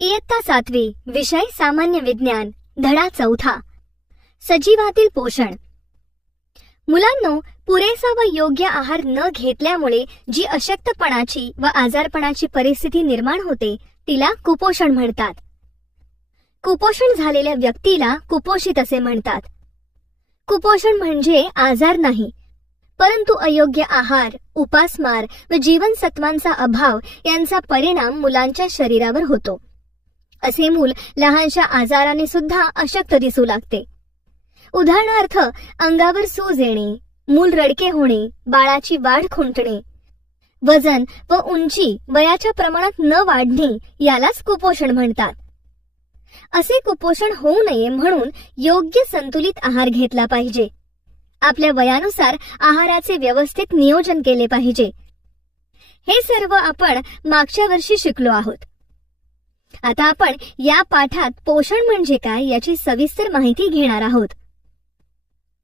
इयत्ता 7वी, विषय सामान्य विज्ञान, धडा 4, सजीवातील पोषण. मुलांनो, पुरेसा व योग्य आहार न घेतल्यामुळे जी अशक्तपणाची व आजारपणाची परिस्थिती निर्माण होते तिला कुपोषण म्हणतात. कुपोषण झालेल्या व्यक्तीला कुपोषित असे म्हणतात. कुपोषण म्हणजे आजार नाही, परंतु अयोग्य आहार, उपासमार व जीवनसत्वांचा अभाव यांचा परिणाम मुलांच्या शरीरावर होतो. असे मूल लहानशा आजाराने सुद्धा अशक्त दिसू लागते. उदाहरणार्थ, अंगावर सूज येणे, मूल रडके होणे, बाळाची वाढ खुंटणे, वजन व उंची वयाच्या प्रमाणात न वाढणे यालाच कुपोषण म्हणतात. असे कुपोषण होऊ नये म्हणून योग्य संतुलित आहार घेतला पाहिजे. आपल्या वयानुसार आहाराचे व्यवस्थित नियोजन केले पाहिजे. हे सर्व आपण मागच्या वर्षी शिकलो आहोत. आता आपण या पाठात पोषण म्हणजे काय याची सविस्तर माहिती घेणार आहोत.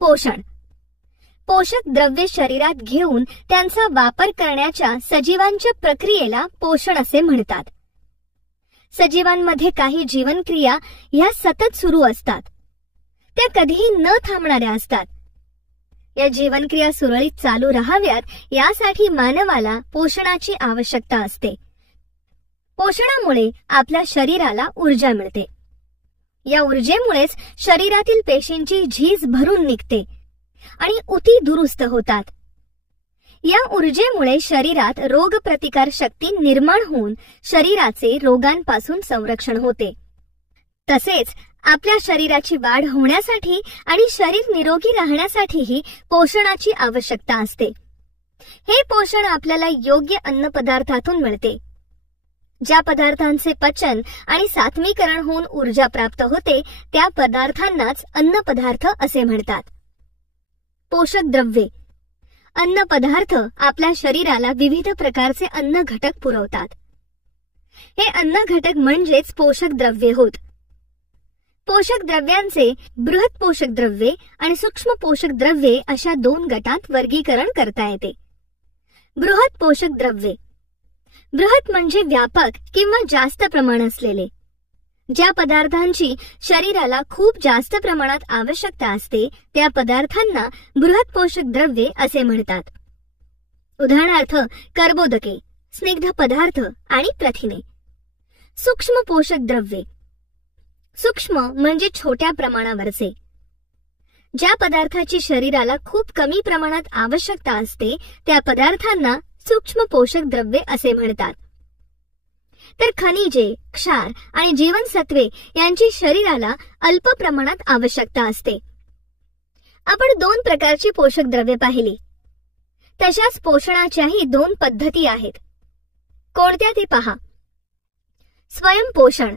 पोषण. पोषक द्रव्ये शरीरात घेऊन त्यांचा वापर करण्याच्या सजीवांच्या प्रक्रियेला पोषण असे म्हणतात. सजीवांमध्ये काही जीवनक्रिया ह्या सतत सुरू असतात. त्या कधीही न थांबणाऱ्या असतात. या जीवनक्रिया सुरळीत चालू राहाव्यात यासाठी मानवाला पोषणाची आवश्यकता असते. पोषणामुळे आपल्या शरीराला ऊर्जा मिळते. या ऊर्जेमुळेच शरीरातील पेशींची झीज भरून निघते आणि उती दुरुस्त होतात. या ऊर्जेमुळे शरीरात रोगप्रतिकार शक्ती निर्माण होऊन शरीराचे रोगांपासून संरक्षण होते. तसेच आपल्या शरीराची वाढ होण्यासाठी आणि शरीर निरोगी राहण्यासाठीही पोषणाची आवश्यकता असते. हे पोषण आपल्याला योग्य अन्नपदार्थातून मिळते. ज्या पदार्थांचे पचन आणि सात्मीकरण होऊन ऊर्जा प्राप्त होते त्या पदार्थांनाच अन्नपदार्थ असे म्हणतात. पोषक द्रव्ये. अन्न पदार्थ आपल्या शरीराला विविध प्रकारचे अन्न घटक पुरवतात. हे अन्न घटक म्हणजेच पोषक द्रव्ये होत. पोषक द्रव्यांचे बृहत पोषक द्रव्ये आणि सूक्ष्म पोषक द्रव्ये अशा 2 गटात वर्गीकरण करता येते. बृहत पोषक द्रव्ये. बृहत म्हणजे व्यापक किंवा जास्त प्रमाण असलेले. ज्या पदार्थांची शरीराला खूप जास्त प्रमाणात आवश्यकता असते त्या पदार्थांना बृहत पोषक द्रव्ये असे म्हणतात. उदाहरणार्थ, कर्बोदके, स्निग्ध पदार्थ आणि प्रथिने. सूक्ष्म पोषक द्रव्ये. सूक्ष्म म्हणजे छोट्या प्रमाणावरचे. ज्या पदार्थाची शरीराला खूप कमी प्रमाणात आवश्यकता असते त्या पदार्थांना सूक्ष्म पोषक द्रव्ये असे म्हणतात. तर खनिजे, क्षार आणि जीवनसत्वे यांची शरीराला अल्प प्रमाणात आवश्यकता असते. आपण 2 प्रकारची पोषक द्रव्ये पाहिली. तशाच पोषणाच्याही 2 पद्धती आहेत. कोणत्या ते पहा. स्वयंपोषण.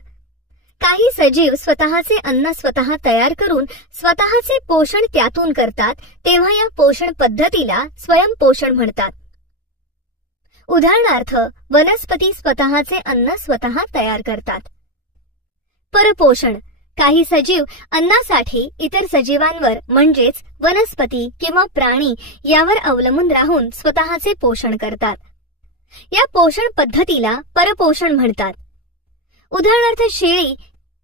काही सजीव स्वतःचे अन्न स्वतः तयार करून स्वतःचे पोषण त्यातून करतात तेव्हा या पोषण पद्धतीला स्वयंपोषण म्हणतात. उदाहरणार्थ, वनस्पती स्वतःचे अन्न स्वतः तयार करतात. परपोषण. काही सजीव अन्नासाठी इतर सजीवांवर म्हणजेच वनस्पती किंवा प्राणी यावर अवलंबून राहून स्वतःचे पोषण करतात. या पोषण पद्धतीला परपोषण म्हणतात. उदाहरणार्थ, शेळी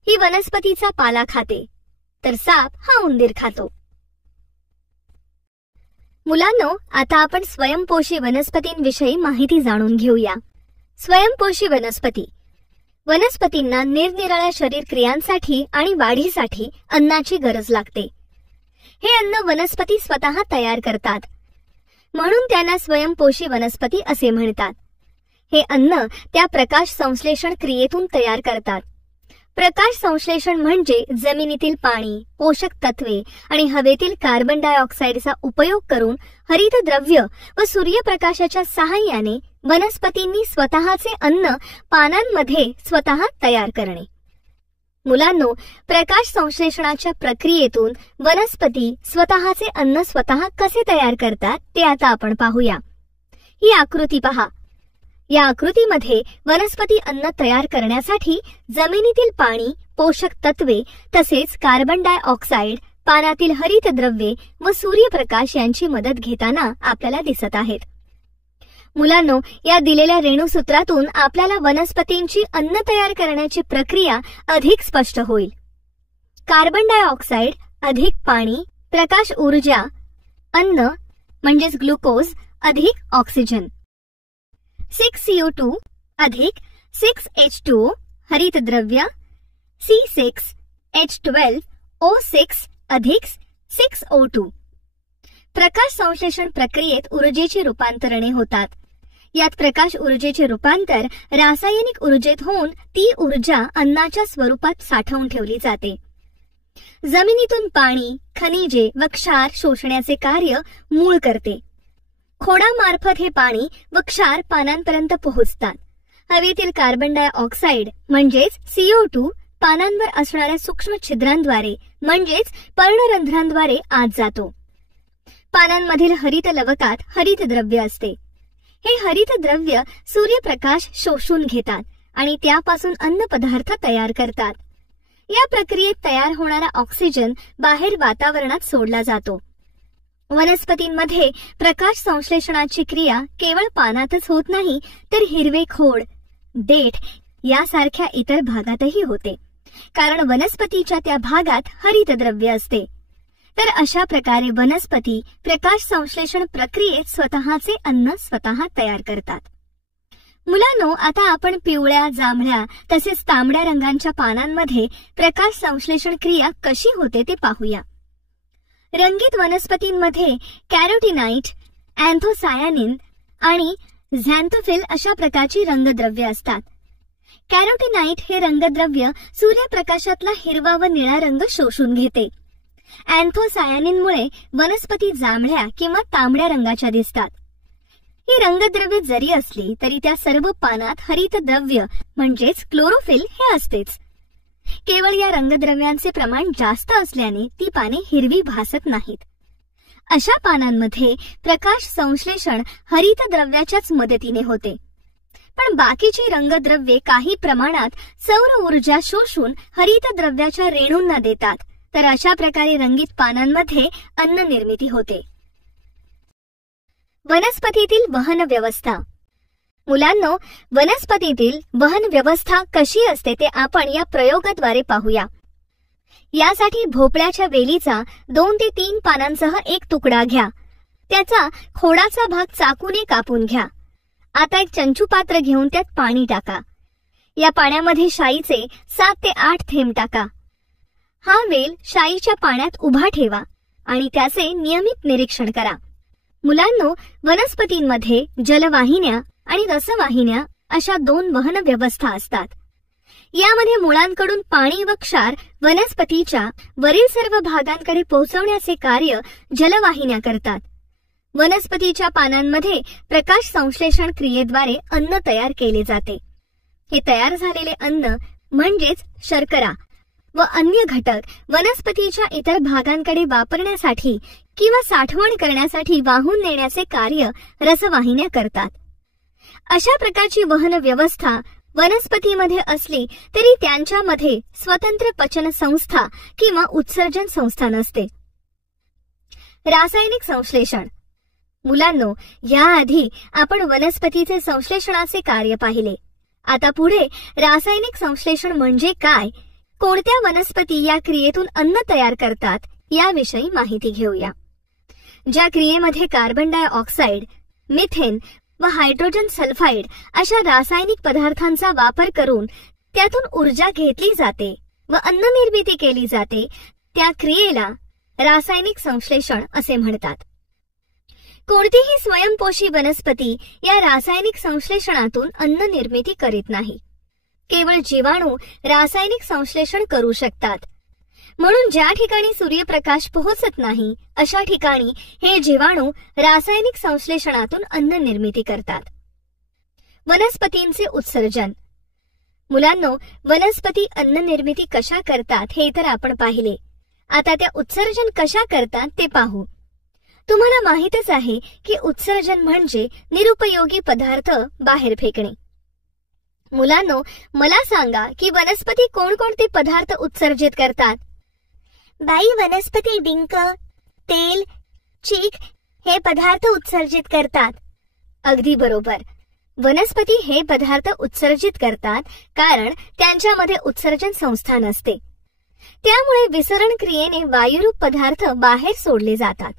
ही वनस्पतीचा पाला खाते तर साप हा उंदीर खातो. मुलांनो, आता आपण स्वयंपोषी वनस्पतींविषयी माहिती जाणून घेऊया. स्वयंपोषी वनस्पती. वनस्पतींना निरनिराळ्या शरीर क्रियांसाठी आणि वाढीसाठी अन्नाची गरज लागते. हे अन्न वनस्पती स्वतः तयार करतात, म्हणून त्यांना स्वयंपोषी वनस्पती असे म्हणतात. हे अन्न त्या प्रकाश संश्लेषण क्रियेतून तयार करतात. प्रकाश संश्लेषण म्हणजे जमिनीतील पाणी, पोषक तत्वे आणि हवेतील कार्बन डायऑक्साईडचा उपयोग करून हरितद्रव्य व सूर्यप्रकाशाच्या सहाय्याने वनस्पतींनी स्वतःचे अन्न पानांमध्ये स्वतः तयार करणे. मुलांनो, प्रकाश संश्लेषणाच्या प्रक्रियेतून वनस्पती स्वतःचे अन्न स्वतः कसे तयार करतात ते आता आपण पाहूया. ही आकृती पहा. या आकृतीमध्ये वनस्पती अन्न तयार करण्यासाठी जमिनीतील पाणी, पोषक तत्वे तसेच कार्बन डायऑक्साईड, पानातील हरितद्रव्ये व सूर्यप्रकाश यांची मदत घेताना आपल्याला दिसत आहेत. मुलांनो, या दिलेल्या रेणुसूत्रातून आपल्याला वनस्पतींची अन्न तयार करण्याची प्रक्रिया अधिक स्पष्ट होईल. कार्बन डायऑक्साईड अधिक पाणी प्रकाश ऊर्जा अन्न म्हणजेच ग्लुकोज अधिक ऑक्सिजन. 6CO2 अधिक 6H2O हरितद्रव्य C6H12O6 अधिक 6O2. प्रकाश संश्लेषण प्रक्रियेत ऊर्जेची रूपांतरणे होतात. यात प्रकाश ऊर्जेचे रूपांतर रासायनिक ऊर्जेत होऊन ती ऊर्जा अन्नाच्या स्वरूपात साठवून ठेवली जाते. जमिनीतून पाणी, खनिजे व क्षार शोषण्याचे कार्य मूळ करते. खोडामार्फत हे पाणी व क्षार पानांपर्यंत पोहोचतात. हवेतील कार्बन डायऑक्साईड म्हणजेच CO2 पानांवर असणाऱ्या सूक्ष्म छिद्रांद्वारे म्हणजेच पर्णरंध्रांद्वारे आत जातो. पानांमधील हरित लवकात हरितद्रव्य असते. हे हरितद्रव्य सूर्यप्रकाश शोषून घेतात आणि त्यापासून अन्नपदार्थ तयार करतात. या प्रक्रियेत तयार होणारा ऑक्सिजन बाहेर वातावरणात सोडला जातो. वनस्पतींमध्ये प्रकाश संश्लेषणाची क्रिया केवळ पानातच होत नाही, तर हिरवे खोड, देठ यासारख्या इतर भागातही होते, कारण वनस्पतीच्या त्या भागात हरितद्रव्य असते. तर अशा प्रकारे वनस्पती प्रकाश संश्लेषण प्रक्रियेत स्वतःचे अन्न स्वतः तयार करतात. मुलांनो, आता आपण पिवळ्या, जांभळ्या तसेच तांबड्या रंगांच्या पानांमध्ये प्रकाश संश्लेषण क्रिया कशी होते ते पाहूया. रंगीत वनस्पतींमध्ये कॅरोटीनाइट, अँथोसायानिन आणि झॅन्थोफिल अशा प्रकारची रंगद्रव्ये असतात. कॅरोटीनाइट हे रंगद्रव्य सूर्यप्रकाशातला हिरवा व निळा रंग शोषून घेते. अँथोसायानिनमुळे वनस्पती जांभळ्या किंवा तांबड्या रंगाच्या दिसतात. ही रंगद्रव्ये जरी असली तरी त्या सर्व पानात हरितद्रव्य म्हणजेच क्लोरोफिल हे असतेच. केवळ या रंगद्रव्यांचे प्रमाण जास्त असल्याने ती पाने हिरवी भासत नाहीत. अशा पानांमध्ये प्रकाश संश्लेषण हरितद्रव्याच्याच मदतीने होते. पण बाकीची रंगद्रव्ये काही प्रमाणात सौर ऊर्जा शोषून हरितद्रव्याच्या रेणूंना देतात. तर अशा प्रकारे रंगीत पानांमध्ये अन्न निर्मिती होते. वनस्पतीतील वहन व्यवस्था. मुलांनो, वनस्पतीतील वहन व्यवस्था कशी असते ते आपण या प्रयोगाद्वारे पाहूया. यासाठी भोपळ्याच्या वेलीचा 2 ते 3 पानांसह एक तुकडा घ्या. त्याचा खोडाचा भाग चाकूने कापून घ्या. आता एक चंचू पात्र घेऊन त्यात पाणी टाका. या पाण्यामध्ये शाईचे 7 ते 8 थेंब टाका. हा वेल शाईच्या पाण्यात उभा ठेवा आणि त्याचे नियमित निरीक्षण करा. मुलांनो, वनस्पतींमध्ये जलवाहिन्या आणि रसवाहिन्या अशा 2 वहन व्यवस्था असतात. यामध्ये मुळांकडून पाणी व क्षार वनस्पतीच्या वरील सर्व भागांकडे पोहोचवण्याचे कार्य जलवाहिन्या करतात. वनस्पतीच्या पानांमध्ये प्रकाश संश्लेषण क्रियेद्वारे अन्न तयार केले जाते. हे तयार झालेले अन्न म्हणजेच शर्करा व अन्य घटक वनस्पतीच्या इतर भागांकडे वापरण्यासाठी किंवा साठवण करण्यासाठी वाहून नेण्याचे कार्य रसवाहिन्या करतात. अशा प्रकारची वहन व्यवस्था वनस्पतीमध्ये असली तरी त्यांच्यामध्ये स्वतंत्र पचन संस्था किंवा उत्सर्जन संस्था नसते. रासायनिक संश्लेषण. मुलांनो, याआधी आपण वनस्पतीचे संश्लेषणाचे कार्य पाहिले. आता पुढे रासायनिक संश्लेषण म्हणजे काय, कोणत्या वनस्पती या क्रियेतून अन्न तयार करतात याविषयी माहिती घेऊया. ज्या क्रियेमध्ये कार्बन डायऑक्साईड, मिथेन व हायड्रोजन सल्फाइड अशा रासायनिक पदार्थांचा वापर करून त्यातून ऊर्जा घेतली जाते व अन्न निर्मिती केली जाते, त्या क्रियेला रासायनिक संश्लेषण असे म्हणतात. कोणतीही स्वयंपोषी वनस्पती या रासायनिक संश्लेषणातून अन्न निर्मिती करीत नाही. केवळ जीवाणू रासायनिक संश्लेषण करू शकतात. म्हणून ज्या ठिकाणी सूर्यप्रकाश पोहोचत नाही अशा ठिकाणी हे जीवाणू रासायनिक संश्लेषणातून अन्न निर्मिती करतात. वनस्पतींचे उत्सर्जन. मुलांनो, वनस्पती अन्न निर्मिती कशा करतात हे तर आपण पाहिले. आता त्या उत्सर्जन कशा करतात ते पाहू. तुम्हाला माहीतच आहे की उत्सर्जन म्हणजे निरुपयोगी पदार्थ बाहेर फेकणे. मुलांनो, मला सांगा की वनस्पती कोणकोणते पदार्थ उत्सर्जित करतात? बाई, वनस्पती डिंक, तेल, चीक हे पदार्थ उत्सर्जित करतात. अगदी बरोबर. वनस्पती हे पदार्थ उत्सर्जित करतात कारण त्यांच्यामध्ये उत्सर्जन संस्था नसते. त्यामुळे विसरण क्रियेने वायुरूप पदार्थ बाहेर सोडले जातात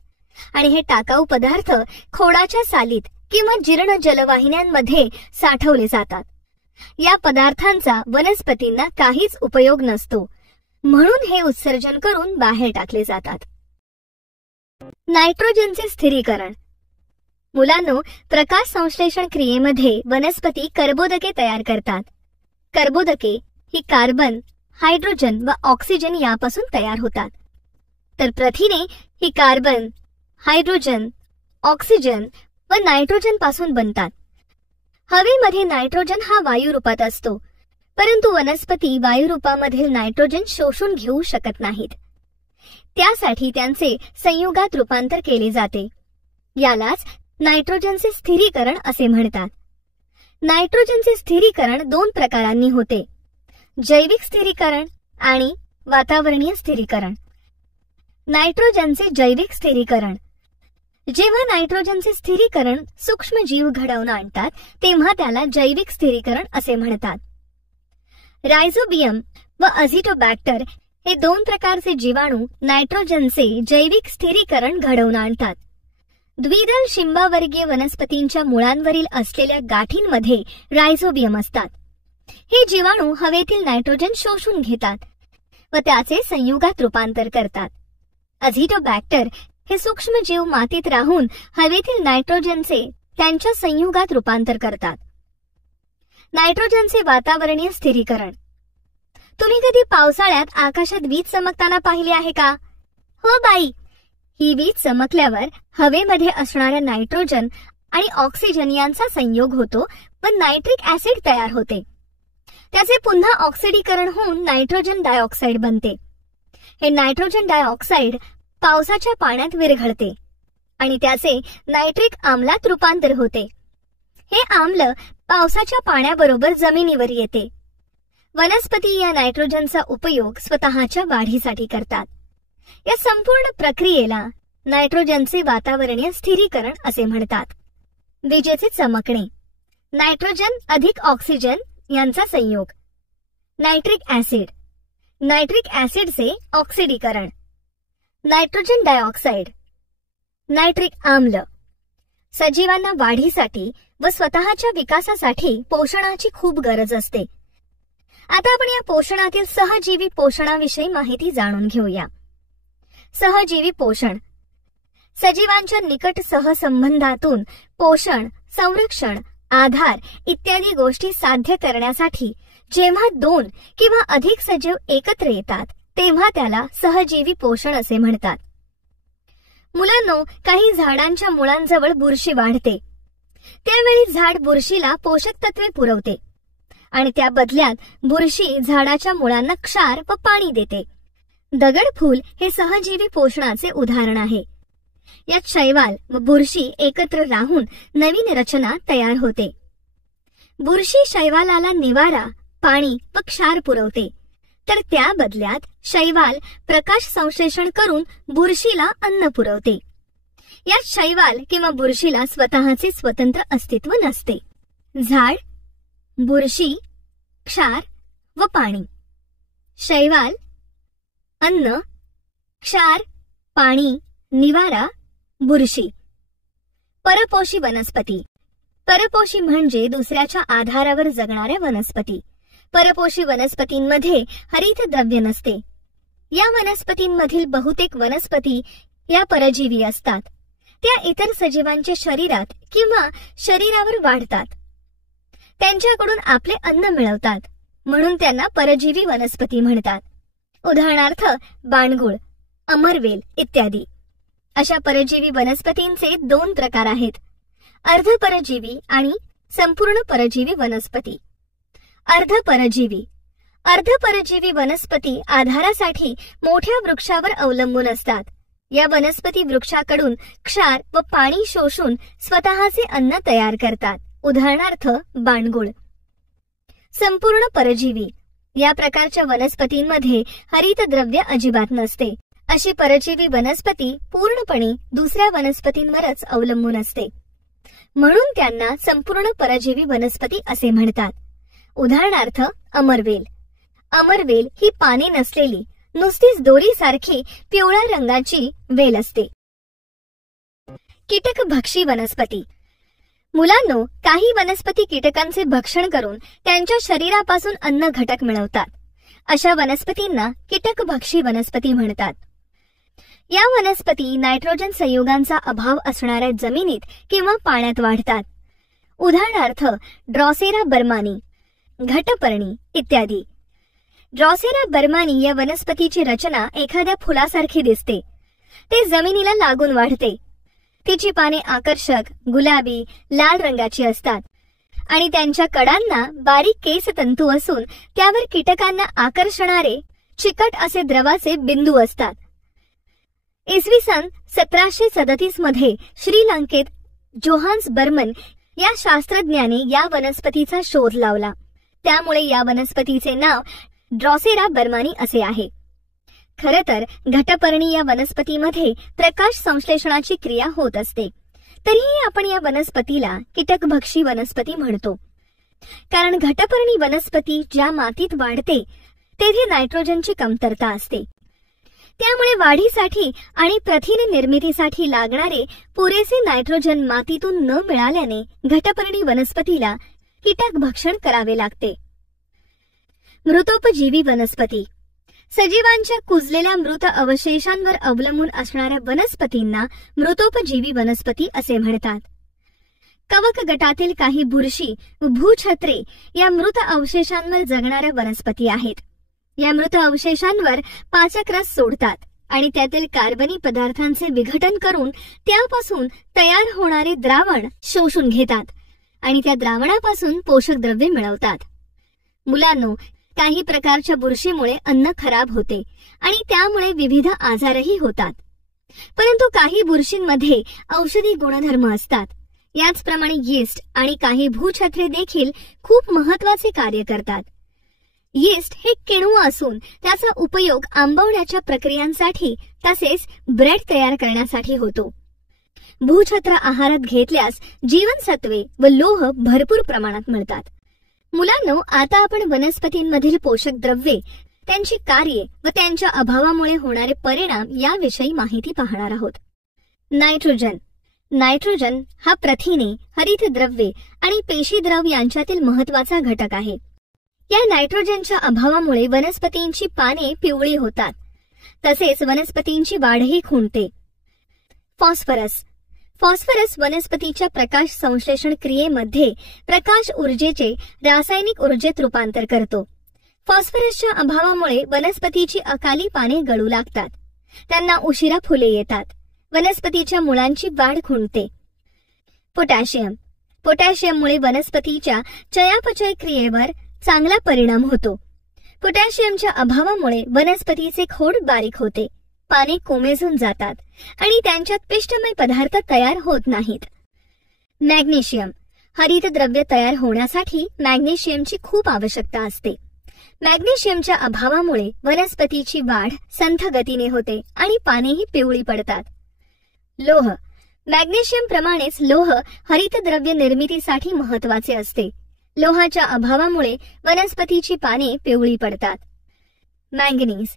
आणि हे टाकाऊ पदार्थ खोडाच्या सालीत किंवा जीर्ण जलवाहिन्यांमध्ये साठवले जातात. या पदार्थांचा वनस्पतींना काहीच उपयोग नसतो, म्हणून हे उत्सर्जन करून बाहेर टाकले जातात. नायट्रोजनचे स्थिरीकरण. मुलांनो, प्रकाश संश्लेषण क्रियेमध्ये वनस्पती कर्बोदके तयार करतात. कर्बोदके ही कार्बन, हायड्रोजन व ऑक्सिजन यापासून तयार होतात, तर प्रथिने ही कार्बन, हायड्रोजन, ऑक्सिजन व नायट्रोजन पासून बनतात. हवेमध्ये नायट्रोजन हा वायू रूपात असतो, परंतु वनस्पती वायू रूपामधील नायट्रोजन शोषून घेऊ शकत नाहीत. त्यासाठी त्यांचे संयुगात रूपांतर केले जाते. यालाच नायट्रोजनचे स्थिरीकरण असे म्हणतात. नायट्रोजनचे स्थिरीकरण 2 प्रकारांनी होते: जैविक स्थिरीकरण आणि वातावरणीय स्थिरीकरण. नायट्रोजनचे जैविक स्थिरीकरण. जेव्हा नायट्रोजनचे स्थिरीकरण सूक्ष्म जीव घडवून आणतात तेव्हा त्याला जैविक स्थिरीकरण असे म्हणतात. रायझोबियम व अझिटोबॅक्टर हे 2 प्रकारचे जीवाणू नायट्रोजनचे जैविक स्थिरीकरण घडवून आणतात. द्विदल शिंबावर्गीय वनस्पतींच्या मुळांवरील असलेल्या गाठींमध्ये रायझोबियम असतात. हे जीवाणू हवेतील नायट्रोजन शोषून घेतात व त्याचे संयुगात रूपांतर करतात. अझिटोबॅक्टर हे सूक्ष्मजीव मातीत राहून हवेतील नायट्रोजनचे त्यांच्या संयुगात रूपांतर करतात. नायट्रोजनचे वातावरणीय स्थिरीकरण. तुम्ही कधी पावसाळ्यात आकाशात वीज चमकताना पाहिली आहे का? हो बाई. ही वीज चमकल्यावर हवेमध्ये असणाऱ्या नायट्रोजन आणि ऑक्सिजन यांचा संयोग होतो व नायट्रिक ऍसिड तयार होते. त्याचे पुन्हा ऑक्सिडीकरण होऊन नायट्रोजन डायऑक्साईड बनते. हे नायट्रोजन डायऑक्साईड पावसाच्या पाण्यात विरघळते आणि त्याचे नायट्रिक आम्लात रूपांतर होते. हे आम्ल पावसाच्या पाण्याबरोबर जमिनीवर येते. वनस्पती या नायट्रोजनचा उपयोग स्वतःच्या वाढीसाठी करतात. या संपूर्ण प्रक्रियेला नायट्रोजनचे वातावरणीय स्थिरीकरण असे म्हणतात. विजेचे चमकणे. नायट्रोजन अधिक ऑक्सिजन यांचा संयोग. Nitric acid. नायट्रिक ऍसिडचे ऑक्सिडीकरण. Nitrogen dioxide. नायट्रिक आम्ल. सजीवांना वाढीसाठी व स्वतःच्या विकासासाठी पोषणाची खूप गरज असते. आता आपण या पोषणातील सहजीवी पोषणाविषयी माहिती जाणून घेऊया. सहजीवी पोषण. सजीवांच्या निकट सहसंबंधातून पोषण, संरक्षण, आधार इत्यादी गोष्टी साध्य करण्यासाठी जेव्हा 2 किंवा अधिक सजीव एकत्र येतात तेव्हा त्याला सहजीवी पोषण असे म्हणतात. मुलांनो, काही झाडांच्या मुळांजवळ बुरशी वाढते. त्यावेळी झाड बुरशीला पोषक तत्वे पुरवते आणि त्या बदल्यात बुरशी झाडाच्या मुळांना क्षार व पाणी देते. दगडफूल हे सहजीवी पोषणाचे उदाहरण आहे. यात शैवाल व बुरशी एकत्र राहून नवीन रचना तयार होते. बुरशी शैवालाला निवारा, पाणी व क्षार पुरवते, तर त्या बदल्यात शैवाल प्रकाश संश्लेषण करून बुरशीला अन्न पुरवते. यात शैवाल किंवा बुरशीला स्वतःचे स्वतंत्र अस्तित्व नसते. झाड, बुरशी, क्षार व पाणी. शैवाल, अन्न, क्षार, पाणी, निवारा, बुरशी. परपोषी वनस्पती. परपोषी म्हणजे दुसऱ्याच्या आधारावर जगणाऱ्या वनस्पती. परपोषी वनस्पतींमध्ये हरितद्रव्य नसते. या वनस्पतींमधील बहुतेक वनस्पती या परजीवी असतात. त्या इतर सजीवांच्या शरीरात किंवा शरीरावर वाढतात. त्यांच्याकडून आपले अन्न मिळवतात, म्हणून त्यांना परजीवी वनस्पती म्हणतात. उदाहरणार्थ बाणगुळ, अमरवेल इत्यादी. अशा परजीवी वनस्पतींचे 2 प्रकार आहेत: अर्धपरजीवी आणि संपूर्ण परजीवी वनस्पती. अर्धपरजीवी. अर्धपरजीवी वनस्पती आधारासाठी मोठ्या वृक्षावर अवलंबून असतात. या वनस्पती वृक्षाकडून क्षार व पाणी शोषून स्वतःचे अन्न तयार करतात. उदाहरणार्थ बाणगुळ. संपूर्ण परजीवी. या प्रकारच्या वनस्पतींमध्ये हरितद्रव्य अजिबात नसते. अशी परजीवी वनस्पती पूर्णपणे दुसऱ्या वनस्पतींवरच अवलंबून असते. म्हणून त्यांना संपूर्ण परजीवी वनस्पती असे म्हणतात. उदाहरणार्थ अमरवेल. अमरवेल ही पाने नसलेली नुसतीच दोरीसारखी पिवळ्या रंगाची वेल असते. कीटकभक्षी वनस्पती. मुलांनो, काही वनस्पती कीटकांचे भक्षण करून त्यांच्या शरीरापासून अन्न घटक मिळवतात. अशा वनस्पतींना कीटकभक्षी वनस्पती म्हणतात. या वनस्पती नायट्रोजन संयुगांचा अभाव असणाऱ्या जमिनीत किंवा पाण्यात वाढतात. उदाहरणार्थ ड्रॉसेरा बर्मानी, घटपर्णी इत्यादी. ड्रॉसेरा बर्मानी या वनस्पतीची रचना एखाद्या फुलासारखी दिसते. ते जमिनीला लागून वाढते. तिची पाने आकर्षक गुलाबी लाल रंगाची असतात आणि त्यांच्या कडांना बारीक केस तंतू असून त्यावर कीटकांना आकर्षणारे चिकट असे द्रवाचे बिंदू असतात. इसवी सन 1737 मध्ये श्रीलंकेत जोहान्स बर्मन या शास्त्रज्ञाने या वनस्पतीचा शोध लावला. त्यामुळे या वनस्पतीचे नाव ड्रॉसेरा बर्मानी असे आहे. खरं तर घटपर्णी या वनस्पतीमध्ये प्रकाश संश्लेषणाची क्रिया होत असते. तरीही आपण या वनस्पतीला कीटकभक्षी वनस्पती म्हणतो. कारण घटपर्णी वनस्पती ज्या मातीत वाढते तेथे नायट्रोजनची कमतरता असते. त्यामुळे वाढीसाठी आणि प्रथिन निर्मितीसाठी लागणारे पुरेसे नायट्रोजन मातीतून न मिळाल्याने घटपर्णी वनस्पतीला कीटकभक्षण करावे लागते. मृतोपजीवी वनस्पती. सजीवांच्या कुजलेल्या मृत अवशेषांवर अवलंबून असणाऱ्या वनस्पतींना मृतोपजीवी वनस्पती असे म्हणतात. कवक गटातील काही बुरशी व भूछत्रे या मृत अवशेषांवर जगणाऱ्या वनस्पती आहेत. या मृत अवशेषांवर पाचक रस सोडतात आणि त्यातील कार्बनी पदार्थांचे विघटन करून त्यापासून तयार होणारे द्रावण शोषून घेतात आणि त्या द्रावणापासून पोषक द्रव्ये मिळवतात. मुलांनो, काही प्रकारच्या बुरशीमुळे अन्न खराब होते आणि त्यामुळे विविध आजारही होतात. परंतु काही बुरशींमध्ये औषधी गुणधर्म असतात. याचप्रमाणे यीस्ट आणि काही भूछत्रे देखील खूप महत्त्वाचे कार्य करतात. यीस्ट हे किण्व असून त्याचा उपयोग आंबवण्याच्या प्रक्रियांसाठी तसेच ब्रेड तयार करण्यासाठी होतो. भूछत्र आहारात घेतल्यास जीवनसत्वे व लोह भरपूर प्रमाणात मिळतात. मुलांनो, आता आपण वनस्पतींमधील पोषक द्रव्ये, त्यांची कार्ये व त्यांच्या अभावामुळे होणारे परिणाम याविषयी माहिती पाहणार आहोत. नायट्रोजन. नायट्रोजन हा प्रथिने, हरितद्रव्ये आणि पेशीद्रव यांच्यातील महत्त्वाचा घटक आहे. या नायट्रोजनच्या अभावामुळे वनस्पतींची पाने पिवळी होतात. तसेच वनस्पतींची वाढही खुंटते. फॉस्फरस. फॉस्फरस वनस्पतीच्या प्रकाश संश्लेषण क्रियेमध्ये प्रकाश ऊर्जेचे रासायनिक ऊर्जेत रूपांतर करतो. फॉस्फरसच्या अभावामुळे वनस्पतीची अकाली पाने गळू लागतात. त्यांना उशिरा फुले येतात. वनस्पतीच्या मुळांची वाढ खुंटते. पोटॅशियम. पोटॅशियममुळे वनस्पतीच्या चयापचय क्रियेवर चांगला परिणाम होतो. पोटॅशियमच्या अभावामुळे वनस्पतीचे खोड बारीक होते. पाने कोमेजून जातात आणि त्यांच्यात पिष्टमय पदार्थ तयार होत नाहीत. मॅग्नेशियम. हरितद्रव्य तयार होण्यासाठी मॅग्नेशियमची खूप आवश्यकता असते. मॅग्नेशियमच्या अभावामुळे वनस्पतीची वाढ संथ गतीने होते आणि पानेही पिवळी पडतात. लोह. मॅग्नेशियम प्रमाणेच लोह हरितद्रव्य निर्मितीसाठी महत्त्वाचे असते. लोहाच्या अभावामुळे वनस्पतीची पाने पिवळी पडतात. मॅंगनीज.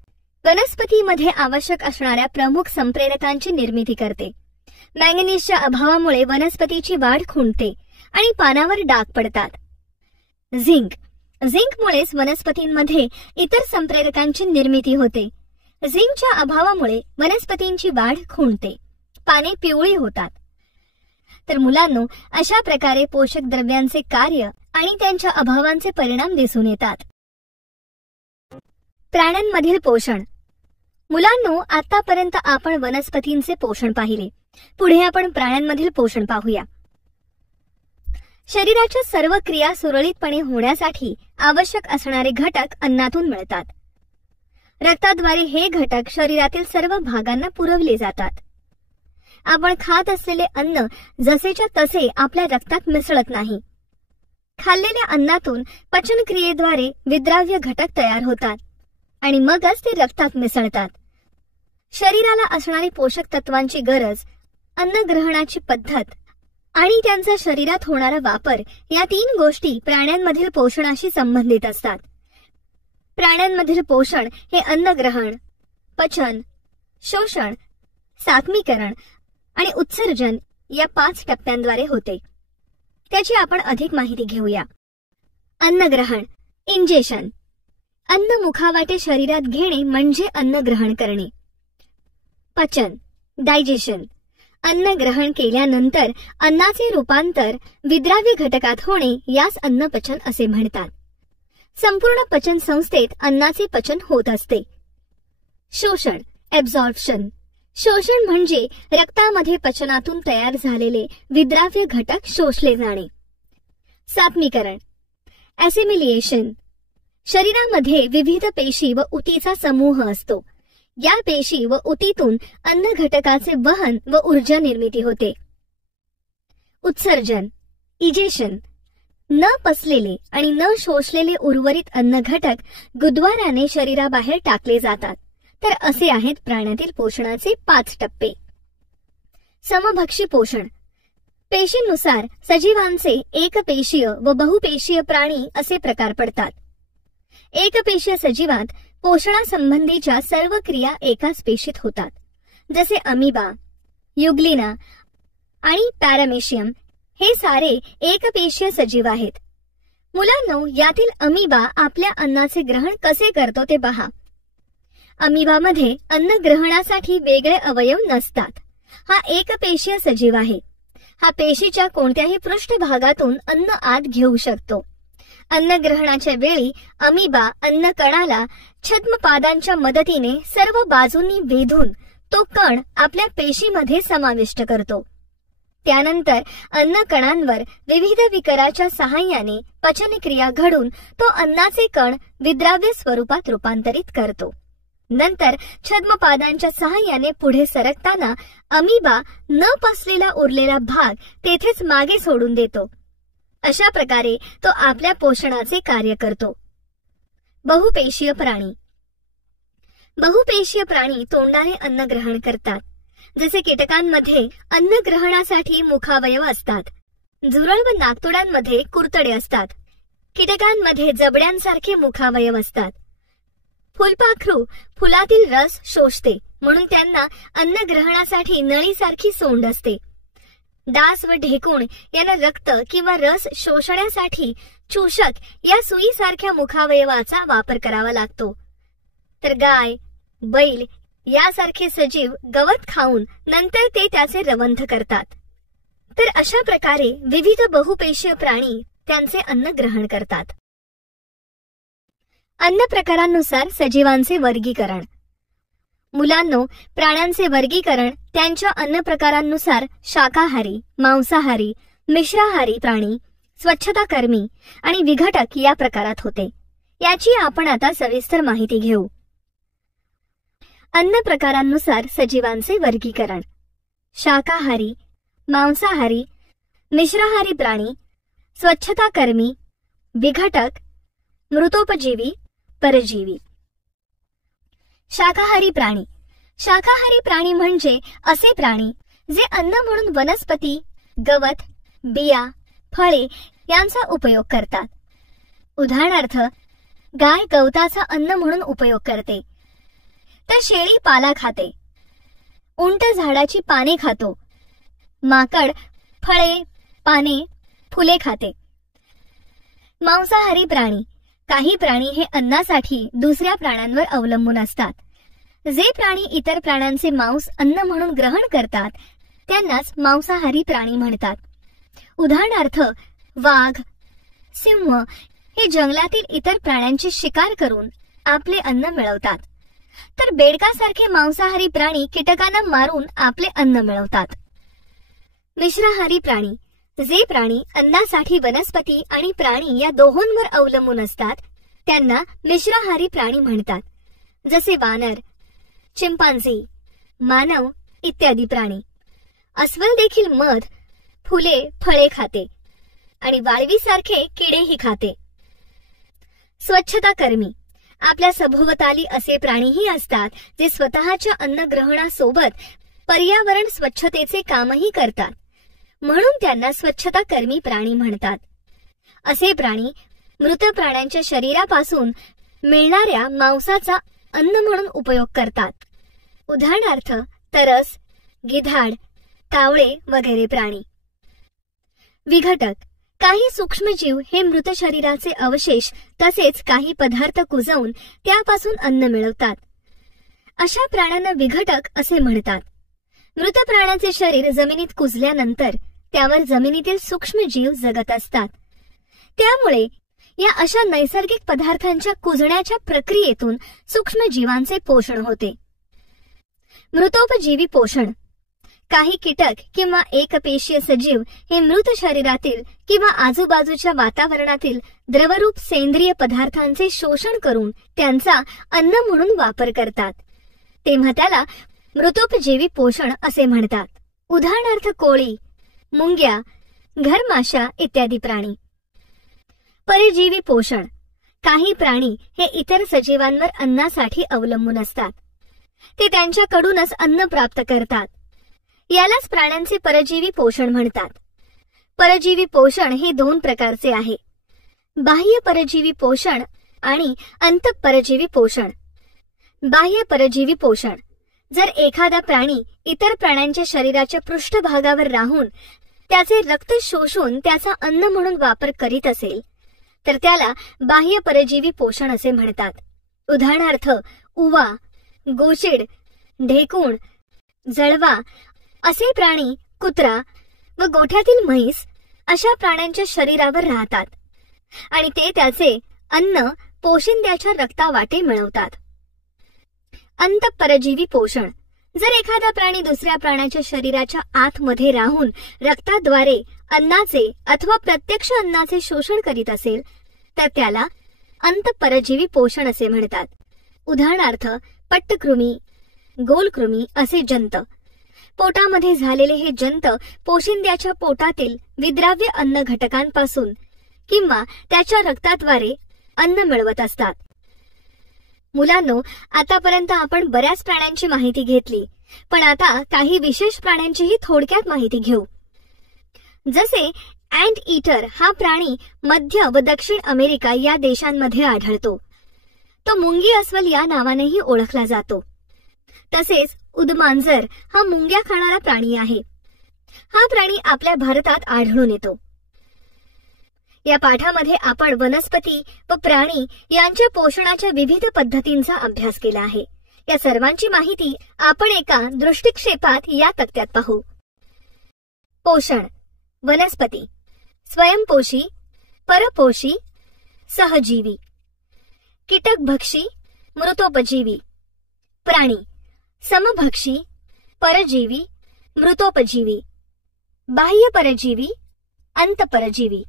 वनस्पतीमध्ये आवश्यक असणाऱ्या प्रमुख संप्रेरकांची निर्मिती करते. मॅंगनीजच्या अभावामुळे वनस्पतीची वाढ खुंटते आणि पानावर डाग पडतात. झिंक. झिंकमुळेच वनस्पतींमध्ये इतर संप्रेरकांची निर्मिती होते. झिंकच्या अभावामुळे वनस्पतींची वाढ खुंटते, पाने पिवळी होतात. तर मुलांनो, अशा प्रकारे पोषक द्रव्यांचे कार्य आणि त्यांच्या अभावांचे परिणाम दिसून येतात. प्राण्यांमधील पोषण. मुलांनो, आतापर्यंत आपण वनस्पतींचे पोषण पाहिले. पुढे आपण प्राण्यांमधील पोषण पाहूया. शरीराच्या सर्व क्रिया सुरळीतपणे होण्यासाठी आवश्यक असणारे घटक अन्नातून मिळतात. रक्ताद्वारे हे घटक शरीरातील सर्व भागांना पुरवले जातात. आपण खात असलेले अन्न जसेच्या तसे आपल्या रक्तात मिसळत नाही. खाल्लेल्या अन्नातून पचनक्रियेद्वारे विद्राव्य घटक तयार होतात आणि मगच ते रक्तात मिसळतात. शरीराला असणारी पोषक तत्वांची गरज, अन्नग्रहणाची पद्धत आणि त्यांचा शरीरात होणारा वापर या 3 गोष्टी प्राण्यांमधील पोषणाशी संबंधित असतात. प्राण्यांमधील पोषण हे अन्नग्रहण, पचन, शोषण, सात्मीकरण आणि उत्सर्जन या 5 टप्प्यांद्वारे होते. त्याची आपण अधिक माहिती घेऊया. अन्नग्रहण, इंजेशन. अन्न मुखावाटे शरीरात घेणे म्हणजे अन्न ग्रहण करणे. पचन, डायजेशन. अन्न ग्रहण केल्यानंतर अन्नाचे रूपांतर विद्राव्य घटकात होणे यास अन्नपचन असे म्हणतात. संपूर्ण पचन संस्थेत अन्नाचे पचन होत असते. शोषण, ऍब्झॉर्प्शन. शोषण म्हणजे रक्तामध्ये पचनातून तयार झालेले विद्राव्य घटक शोषले जाणे. सात्मीकरण, ऍसिमिलिएशन. शरीरामध्ये विविध पेशी व उतीचा समूह असतो. या पेशी व उतीतून अन्न घटकाचे वहन व ऊर्जा निर्मिती होते. उत्सर्जन, इजेशन. न पचलेले आणि न शोषलेले उर्वरित अन्न घटक गुदद्वाराने शरीराबाहेर टाकले जातात. तर असे आहेत प्राण्यातील पोषणाचे 5 टप्पे. समभक्षी पोषण. पेशींनुसार सजीवांचे एकपेशीय व बहुपेशीय प्राणी असे प्रकार पडतात. एकपेशीय सजीवात पोषणासंबंधीच्या सर्व क्रिया एकाच पेशीत होतात, जसे अमिबा, युग्लिना आणि पॅरामेशियम हे सारे एकपेशीय सजीव आहेत. मुलांनो, यातील अमिबा आपल्या अन्नाचे ग्रहण कसे करतो ते पहा. अमिबामध्ये अन्न ग्रहणासाठी वेगळे अवयव नसतात. हा एकपेशीय सजीव आहे. हा पेशीच्या कोणत्याही पृष्ठभागातून अन्न आत घेऊ शकतो. अन्न ग्रहणाच्या वेळी अमिबा अन्न कणाला छद्मपादांच्या मदतीने सर्व बाजूंनी वेधून तो कण आपल्या पेशीमध्ये समाविष्ट करतो. त्यानंतर अन्न कणांवर विविध विकराच्या सहाय्याने पचनक्रिया घडून तो अन्नाचे कण विद्राव्य स्वरूपात रूपांतरित करतो. नंतर छद्मपादांच्या सहाय्याने पुढे सरकताना अमिबा न पचलेला उरलेला भाग तेथेच मागे सोडून देतो. अशा प्रकारे तो आपल्या पोषणाचे कार्य करतो. बहुपेशीय प्राणी. बहुपेशीय प्राणी तोंडाने अन्न ग्रहण करतात. जसे कीटकांमध्ये अन्न ग्रहणासाठी मुखावयव असतात. झुरळ व नाकतोड्यांमध्ये कुरतडे असतात. कीटकांमध्ये जबड्यांसारखे मुखावयव असतात. फुलपाखरू फुलातील रस शोषते म्हणून त्यांना अन्न ग्रहणासाठी नळीसारखी सोंड असते. डास व ढेकूण यांना रक्त किंवा रस शोषण्यासाठी चूषक या सुईसारख्या मुखावयवाचा वापर करावा लागतो. तर गाय, बैल यासारखे सजीव गवत खाऊन नंतर ते त्याचे रवंथ करतात. तर अशा प्रकारे विविध बहुपेशीय प्राणी त्यांचे अन्न ग्रहण करतात. अन्न प्रकारांनुसार सजीवांचे वर्गीकरण. मुलांनो, प्राण्यांचे वर्गीकरण त्यांच्या अन्न प्रकारांनुसार शाकाहारी, मांसाहारी, मिश्राहारी प्राणी, स्वच्छताकर्मी आणि विघटक या प्रकारात होते. याची आपण आता सविस्तर माहिती घेऊ. अन्न प्रकारांनुसार सजीवांचे वर्गीकरण. शाकाहारी, मांसाहारी, मिश्राहारी प्राणी, स्वच्छताकर्मी, विघटक, मृतोपजीवी, परजीवी. शाकाहारी प्राणी. शाकाहारी प्राणी म्हणजे असे प्राणी जे अन्न म्हणून वनस्पती, गवत, बिया, फळे यांचा उपयोग करतात. उदाहरणार्थ, गाय गवताचा अन्न म्हणून उपयोग करते, तर शेळी पाला खाते. उंट झाडाची पाने खातो. माकड फळे, पाने, फुले खाते. मांसाहारी प्राणी. काही प्राणी हे अन्नासाठी दुसऱ्या प्राण्यांवर अवलंबून असतात. जे प्राणी इतर प्राण्यांचे मांस अन्न म्हणून ग्रहण करतात त्यांनाच मांसाहारी प्राणी म्हणतात. उदाहरणार्थ, वाघ, सिंह हे जंगलातील इतर प्राण्यांची शिकार करून आपले अन्न मिळवतात. तर बेडकासारखे मांसाहारी प्राणी कीटकांना मारून आपले अन्न मिळवतात. मिश्राहारी प्राणी. जे प्राणी अन्नासाठी वनस्पती आणि प्राणी या दोहोंवर अवलंबून असतात त्यांना मिश्राहारी प्राणी म्हणतात. जसे वानर, चिंपांझी, मानव इत्यादी प्राणी. अस्वल देखील मध, फुले, फळे खाते आणि वाळवीसारखे किडेही खाते. स्वच्छताकर्मी. आपल्या सभोवताली असे प्राणीही असतात जे स्वतःच्या अन्न ग्रहणासोबत पर्यावरण स्वच्छतेचे कामही करतात. म्हणून त्यांना स्वच्छताकर्मी प्राणी म्हणतात. असे प्राणी मृत प्राण्यांच्या शरीरापासून मिळणाऱ्या मांसाचा अन्न म्हणून उपयोग करतात. उदाहरणार्थ तरस, गिधाड, कावळे वगैरे प्राणी. विघटक. काही सूक्ष्मजीव हे मृत शरीराचे अवशेष तसेच काही पदार्थ कुजवून त्यापासून अन्न मिळवतात. अशा प्राण्यांना विघटक असे म्हणतात. मृत प्राण्याचे शरीर जमिनीत कुजल्यानंतर त्यावर जमिनीतील सूक्ष्मजीव जगत असतात. त्यामुळे या अशा नैसर्गिक पदार्थांच्या कुजण्याच्या प्रक्रियेतून सूक्ष्मजीवांचे पोषण होते. मृतोपजीवी पोषण. काही कीटक किंवा एकपेशीय सजीव हे मृत शरीरातील किंवा आजूबाजूच्या वातावरणातील द्रवरूप सेंद्रिय पदार्थांचे शोषण करून त्यांचा अन्न म्हणून वापर करतात. तेव्हा त्याला मृतोपजीवी पोषण असे म्हणतात. उदाहरणार्थ कोळी, मुंग्या, घरमाशा इत्यादी प्राणी. परजीवी पोषण. काही प्राणी हे इतर सजीवांवर अन्नासाठी अवलंबून असतात. ते त्यांच्याकडूनच अन्न प्राप्त करतात. यालाच प्राण्यांचे परजीवी पोषण म्हणतात. परजीवी पोषण हे 2 प्रकारचे आहे: बाह्य परजीवी पोषण आणि अंतःपरजीवी पोषण. बाह्य परजीवी पोषण. जर एखादा प्राणी इतर प्राण्यांच्या शरीराच्या पृष्ठभागावर राहून त्याचे रक्त शोषून त्याचा अन्न म्हणून वापर करीत असेल तर त्याला बाह्य परजीवी पोषण असे म्हणतात. उदाहरणार्थ उवा, गोचिड, ढेकूण, जळवा असे प्राणी कुत्रा व गोठ्यातील म्हैस अशा प्राण्यांच्या शरीरावर राहतात आणि ते त्याचे अन्न पोशिंद्याच्या रक्तावाटे मिळवतात. अंतःपरजीवी पोषण. जर एखादा प्राणी दुसऱ्या प्राण्याच्या शरीराच्या आतमध्ये राहून रक्ताद्वारे अन्नाचे अथवा प्रत्यक्ष अन्नाचे शोषण करीत असेल तर त्याला अंतःपरजीवी पोषण असे म्हणतात. उदाहरणार्थ पट्टकृमी, गोलकृमी असे जंत. पोटामध्ये झालेले हे जंत पोशिंद्याच्या पोटातील विद्राव्य अन्न घटकांपासून किंवा त्याच्या रक्ताद्वारे अन्न मिळवत असतात. मुलांनो, आतापर्यंत आपण बऱ्याच प्राण्यांची माहिती घेतली, पण आता काही विशेष प्राण्यांचीही थोडक्यात माहिती घेऊ. जसे अँट ईटर हा प्राणी मध्य व दक्षिण अमेरिका या देशांमध्ये आढळतो. तो मुंगी अस्वल या नावानेही ओळखला जातो. तसेच उदमांजर हा मुंग्या खाणारा प्राणी आहे. हा प्राणी आपल्या भारतात आढळून येतो. या पाठामध्ये आपण वनस्पती व प्राणी यांच्या पोषणाच्या विविध पद्धतींचा अभ्यास केला आहे. या सर्वांची माहिती आपण एका दृष्टिक्षेपात या तक्त्यात पाहू. पोषण. वनस्पती स्वयंपोषी, परपोषी, सहजीवी. कीटकभक्षी, मृतोपजीवी. प्राणी समभक्षी, परजीवी, मृतोपजीवी. बाह्य परजीवी, अंतःपरजीवी.